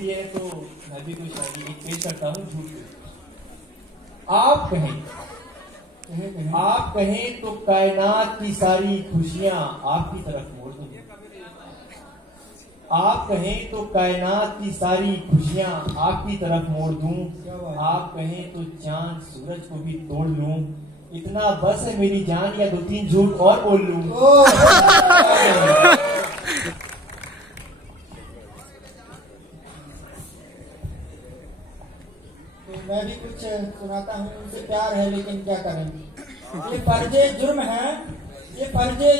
है तो मैं भी कोई शायरी एक पेश करता हूँ झूठ पे। आप कहें तो कायनात की सारी खुशियां आपकी तरफ मोड़ दूं। आप कहें तो कायनात की सारी खुशियां आपकी तरफ मोड़ दूं। आप कहें तो चांद सूरज को भी तोड़ लूं। इतना बस है मेरी जान या 2-3 झूठ और बोल लूं। मैं भी कुछ सुनाता हूँ। उनसे प्यार है लेकिन क्या करें। ये फर्जे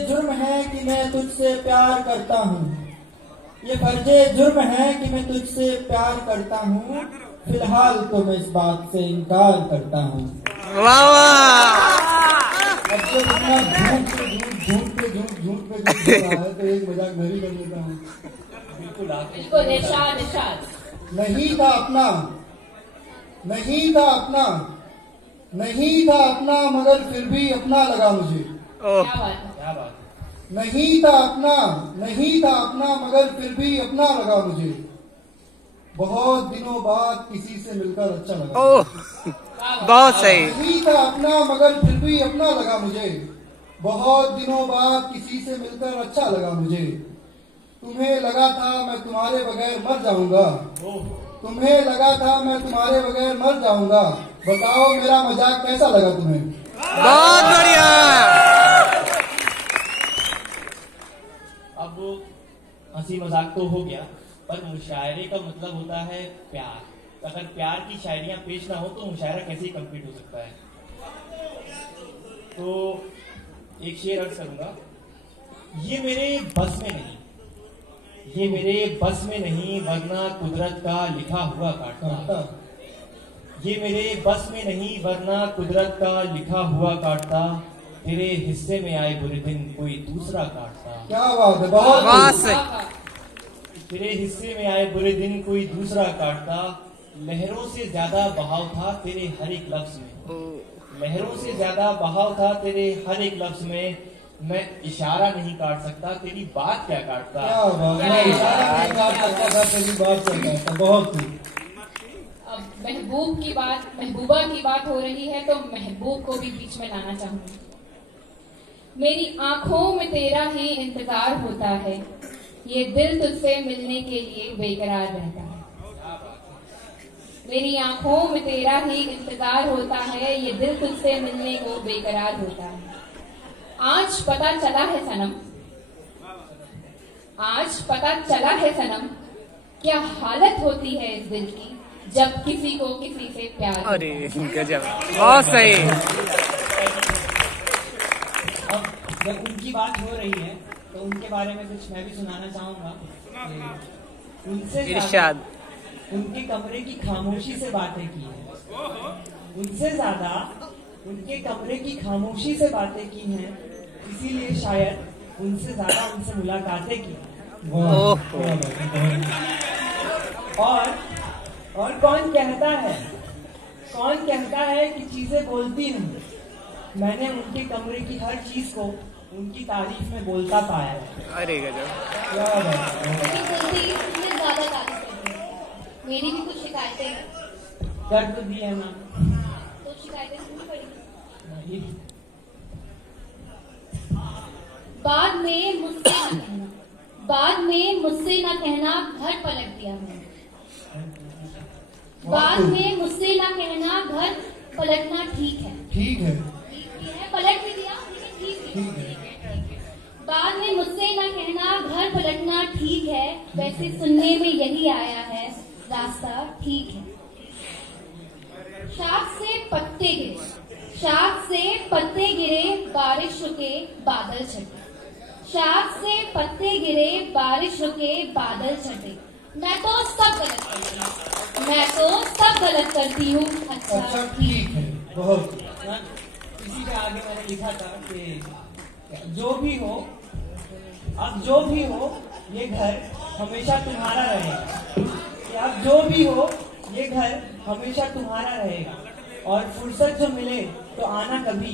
जुर्म है कि मैं तुझसे प्यार करता हूँ। ये फर्जे जुर्म है कि मैं तुझसे प्यार करता हूँ। फिलहाल तो मैं इस बात से इनकार करता हूँ। वाह वाह। अब जब इतना झूठ पे झूठ हो रहा है तो एक मजाक घर ही कर लेता हूँ। बिल्कुल इरशाद। नहीं था अपना मगर फिर भी अपना लगा मुझे। क्या बात। नहीं था अपना मगर फिर भी अपना लगा मुझे। बहुत दिनों बाद किसी से मिलकर अच्छा लगा। बहुत सही। नहीं था अपना मगर फिर भी अपना लगा मुझे। बहुत दिनों बाद किसी से मिलकर अच्छा लगा मुझे। तुम्हें लगा था मैं तुम्हारे बगैर मर जाऊंगा। तुम्हें लगा था मैं तुम्हारे बगैर मर जाऊंगा। बताओ मेरा मजाक कैसा लगा तुम्हें? बहुत बढ़िया। अब हंसी मजाक तो हो गया, पर मुशायरे का मतलब होता है प्यार। अगर प्यार की शायरियां पेश ना हो तो मुशायरा कैसे कंप्लीट हो सकता है। तो एक शेर अर्ज करूंगा। ये मेरे बस में नहीं वरना कुदरत का लिखा हुआ काटता। ये मेरे बस में नहीं वरना कुदरत का लिखा हुआ काटता। तेरे हिस्से में आए बुरे दिन कोई दूसरा काटता। क्या बात है, बहुत सही। तेरे हिस्से में आए बुरे दिन कोई दूसरा काटता। लहरों से ज्यादा बहाव था तेरे हर एक लफ्ज में। लहरों से ज्यादा बहाव था तेरे हर एक लफ्ज में। मैं इशारा नहीं काट सकता तेरी बात क्या काटता। क्या बात है, मैं इशारा नहीं काट सकता था तेरी बात क्या काटता। बहुत ही। अब महबूबा की बात हो रही है तो महबूब को भी बीच में लाना चाहूंगी। मेरी आंखों में तेरा ही इंतजार होता है। ये दिल तुझसे मिलने के लिए बेकरार रहता है। मेरी आंखों में तेरा ही इंतजार होता है। ये दिल तुझसे मिलने को बेकरार होता है। आज पता चला है सनम क्या हालत होती है इस दिल की जब किसी को किसी से प्यार। अरे गजब, बहुत सही। अब जब उनकी बात हो रही है तो उनके बारे में कुछ मैं भी सुनाना चाहूंगा। उनसे इरशाद। उनके कमरे की खामोशी से बातें की है। उनसे ज्यादा उनके कमरे की खामोशी से बातें की हैं। इसीलिए शायद उनसे ज्यादा उनसे मुलाकातें की। और कौन कहता है कि चीजें बोलती नहीं। मैंने उनके कमरे की हर चीज को उनकी तारीफ में बोलता पाया है। अरे गजब। मेरी भी कुछ शिकायतें हैं। कर तो दी है मैम। तो शिकायतें सुननी पड़ेगी। बाद में मुझसे न कहना घर पलट दिया मैंने। बाद में मुझसे न कहना घर पलटना ठीक है। पलट भी दिया लेकिन ठीक है। बाद में मुझसे न कहना घर पलटना ठीक है। वैसे सुनने में यही आया है रास्ता ठीक है। शाख से पत्ते गिरे बारिश रुके बादल छटे। शाख से पत्ते गिरे बारिश रुके बादल छटे। मैं तो सब गलत करती हूँ। अच्छा ठीक है। बहुत। इसी के आगे मैंने लिखा था कि जो भी हो ये घर हमेशा तुम्हारा रहेगा। कि अब जो भी हो ये घर हमेशा तुम्हारा रहेगा। और फुर्सत जो मिले तो आना कभी।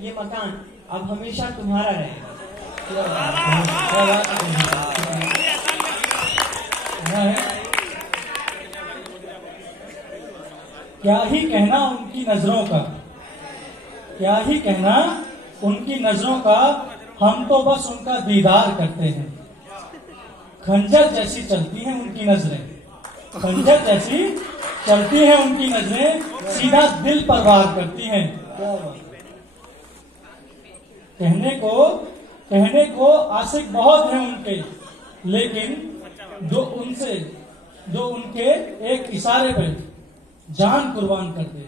ये मकान अब हमेशा तुम्हारा रहेगा। क्या ही कहना उनकी नजरों का, क्या ही कहना उनकी नजरों का, हम तो बस उनका दीदार करते हैं। खंजर जैसी चलती हैं उनकी नजरें, खंजर जैसी चलती हैं उनकी नजरें, सीधा दिल पर वार करती हैं। कहने को आशिक बहुत हैं उनके, लेकिन जो उनके एक इशारे पे जान कुर्बान कर दे,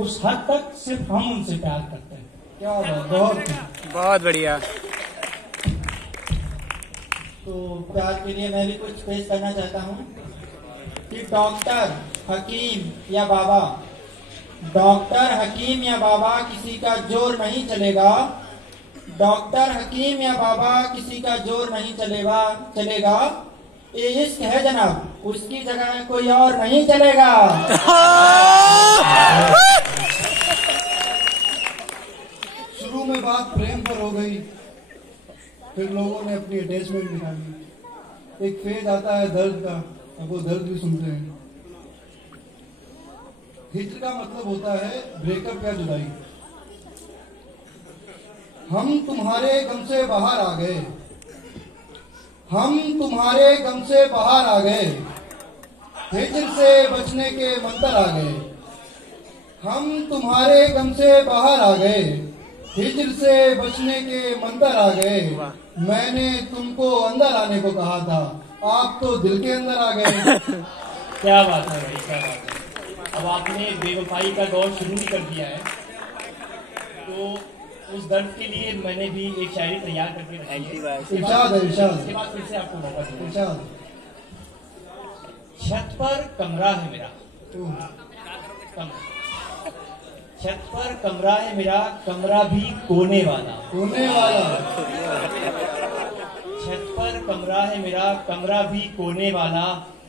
उस हद तक सिर्फ हम उनसे प्यार करते हैं। क्या बात, बहुत बढ़िया। तो प्यार के लिए मैं भी कुछ पेश करना चाहता हूँ कि डॉक्टर हकीम या बाबा, डॉक्टर हकीम या बाबा किसी का जोर नहीं चलेगा, डॉक्टर हकीम या बाबा किसी का जोर नहीं चलेगा, ये इश्क है जनाब, उसकी जगह कोई और नहीं चलेगा। शुरू में बात प्रेम पर हो गई, फिर लोगों ने अपनी अटैचमेंट निकाली, एक फेज आता है दर्द का, अब वो दर्द भी सुनते हैं। हिज्र का मतलब होता है ब्रेकअप या जुदाई। हम तुम्हारे गम से बाहर आ गए, हम तुम्हारे गम से बाहर आ गए, हिज्र से बचने के मंतर आ गए, हम तुम्हारे गम से बाहर आ गए, हिज्र से बचने के मंतर आ गए। मैंने तुमको अंदर आने को कहा था, आप तो दिल के अंदर आ गए। क्या बात है भाई, क्या बात है। अब आपने बेवफाई का दौर शुरू ही कर दिया है, तो उस दर्द के लिए मैंने भी एक शायरी तैयार करके रखी है। इरशाद है, इरशाद। इसके बाद फिर से आपको मौका दूंगा। इरशाद। छत पर कमरा है मेरा, छत पर कमरा है मेरा, कमरा भी कोने वाला, कोने वाला। छत पर कमरा है मेरा, कमरा भी कोने वाला,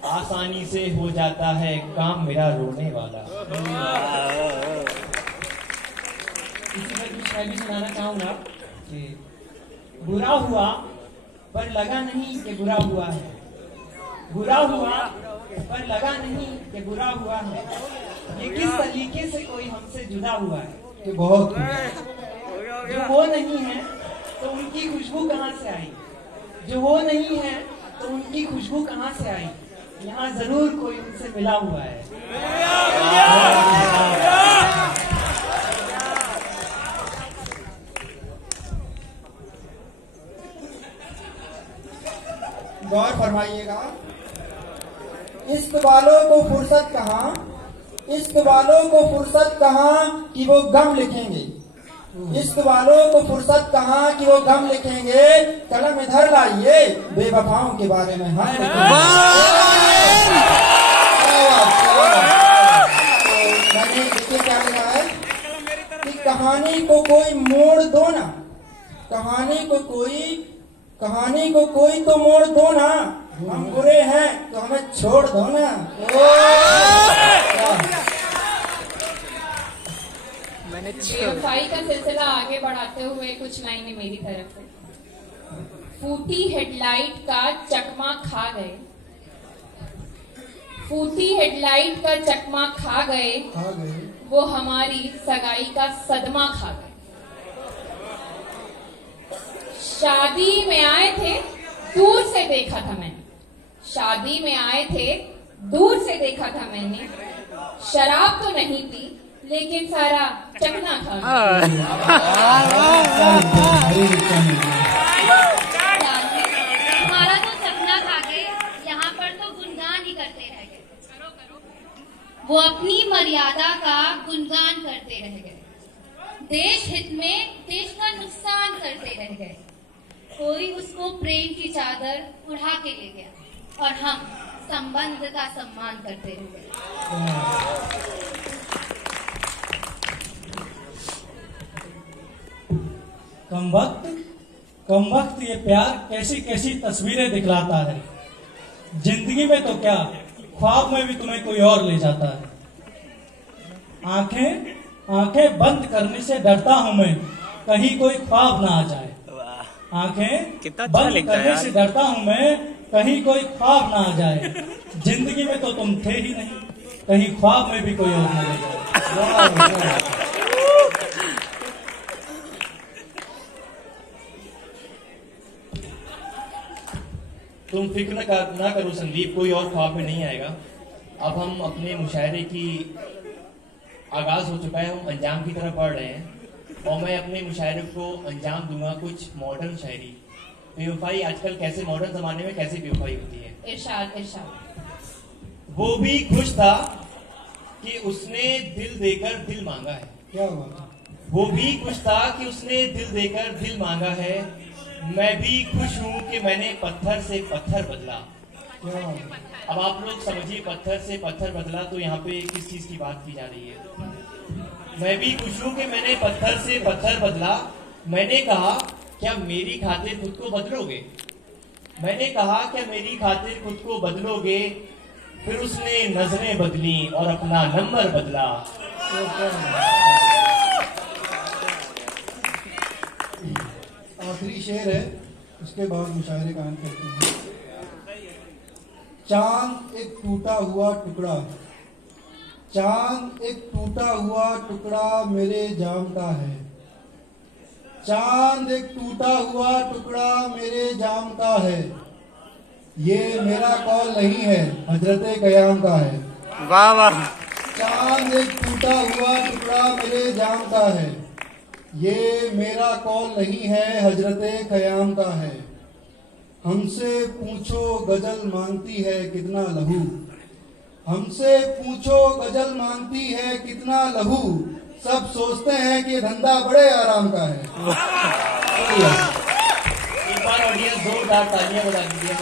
आसानी से हो जाता है काम मेरा रोने वाला। इसी पर कुछ मैं भी सुनाना चाहूंगा कि बुरा हुआ पर लगा नहीं कि बुरा हुआ है, बुरा हुआ पर लगा नहीं कि बुरा हुआ है, ये किस तरीके से कोई हमसे जुदा हुआ है, कि बहुत जो वो नहीं है तो उनकी खुशबू कहाँ से आई, जो वो नहीं है तो उनकी खुशबू कहाँ से आई, यहाँ जरूर कोई उनसे मिला हुआ है। गौर फरमाइएगा, इश्क वालों को फुर्सत कहाँ, इश्क वालों को फुर्सत कहाँ कि वो गम लिखेंगे, इश्क वालों को फुर्सत कहाँ कि वो गम लिखेंगे, कलम इधर लाइए बेवफाओं के बारे में हम लिखेंगे। मैंने देखिए क्या लिखा है कि कहानी को कोई मोड़ दो ना, कहानी को कोई तो मोड़ दो ना, हम बुरे हैं तो हमें छोड़ दो ना। बेवफाई का सिलसिला आगे बढ़ाते हुए कुछ लाइनें मेरी तरफ से। फूटी हेडलाइट का चकमा खा गए, फूटी हेडलाइट का चकमा खा गए, वो हमारी सगाई का सदमा खा गए। शादी में आए थे दूर से देखा था मैंने, शादी में आए थे दूर से देखा था मैंने, शराब तो नहीं पी लेकिन सारा चखना खा हमारा तो चखना खा गए, यहाँ पर तो गुणगान ही करते रह गए, वो अपनी मर्यादा का गुणगान करते रह गए, देश हित में देश का नुकसान करते रह गए, कोई उसको प्रेम की चादर उड़ा के ले गया और हम संबंध का सम्मान करते रह गए। कम वक्त ये प्यार कैसी कैसी तस्वीरें दिखलाता है, जिंदगी में तो क्या ख्वाब में भी तुम्हें कोई और ले जाता है। आंखें बंद करने से डरता हूं मैं, कहीं कोई ख्वाब ना आ जाए, आंखें बंद करने से डरता हूं मैं, कहीं कोई ख्वाब ना आ जाए, जिंदगी में तो तुम थे ही नहीं, कहीं ख्वाब में भी कोई और न ले जाए। तुम फिक्र ना करो संदीप, कोई और ख्वाब में नहीं आएगा। अब हम अपने मुशायरे की आगाज हो चुका है, हम अंजाम की तरफ बढ़ रहे हैं और मैं अपने मुशायरे को अंजाम दूंगा कुछ मॉडर्न शायरी। बेवफाई आजकल कैसे मॉडर्न जमाने में कैसे बेवफाई होती है। इरशाद इरशाद। वो भी खुश था कि उसने दिल देकर दिल मांगा है। क्या हुआ? वो भी खुश था कि उसने दिल देकर दिल मांगा है। मैं भी खुश हूँ कि मैंने पत्थर से पत्थर बदला। क्या? अब आप लोग समझिए, पत्थर से पत्थर बदला तो यहाँ पे किस चीज की बात की जा रही है। मैं भी खुश हूँ कि मैंने पत्थर से पत्थर बदला। मैंने कहा क्या मेरी खातिर खुद को बदलोगे? मैंने कहा क्या मेरी खातिर खुद को बदलोगे? फिर उसने नजरें बदली और अपना नंबर बदला। आखिरी शेर है, उसके बाद मुशायरे का अंत करते हैं। चांद एक टूटा हुआ टुकड़ा, चांद एक टूटा हुआ टुकड़ा मेरे जाम का है। चांद एक टूटा हुआ टुकड़ा मेरे जाम का है। ये मेरा कौल नहीं है, हजरते कयाम का है। वाह वाह। चांद एक टूटा हुआ टुकड़ा मेरे जाम का है। ये मेरा कौल नहीं है, हजरते कयाम का है। हमसे पूछो गजल मांगती है कितना लहू, हमसे पूछो गजल मांगती है कितना लहू। सब सोचते हैं कि धंधा बड़े आराम का है। एक बार ऑडियंस जोरदार तालियां बजा दीजिए।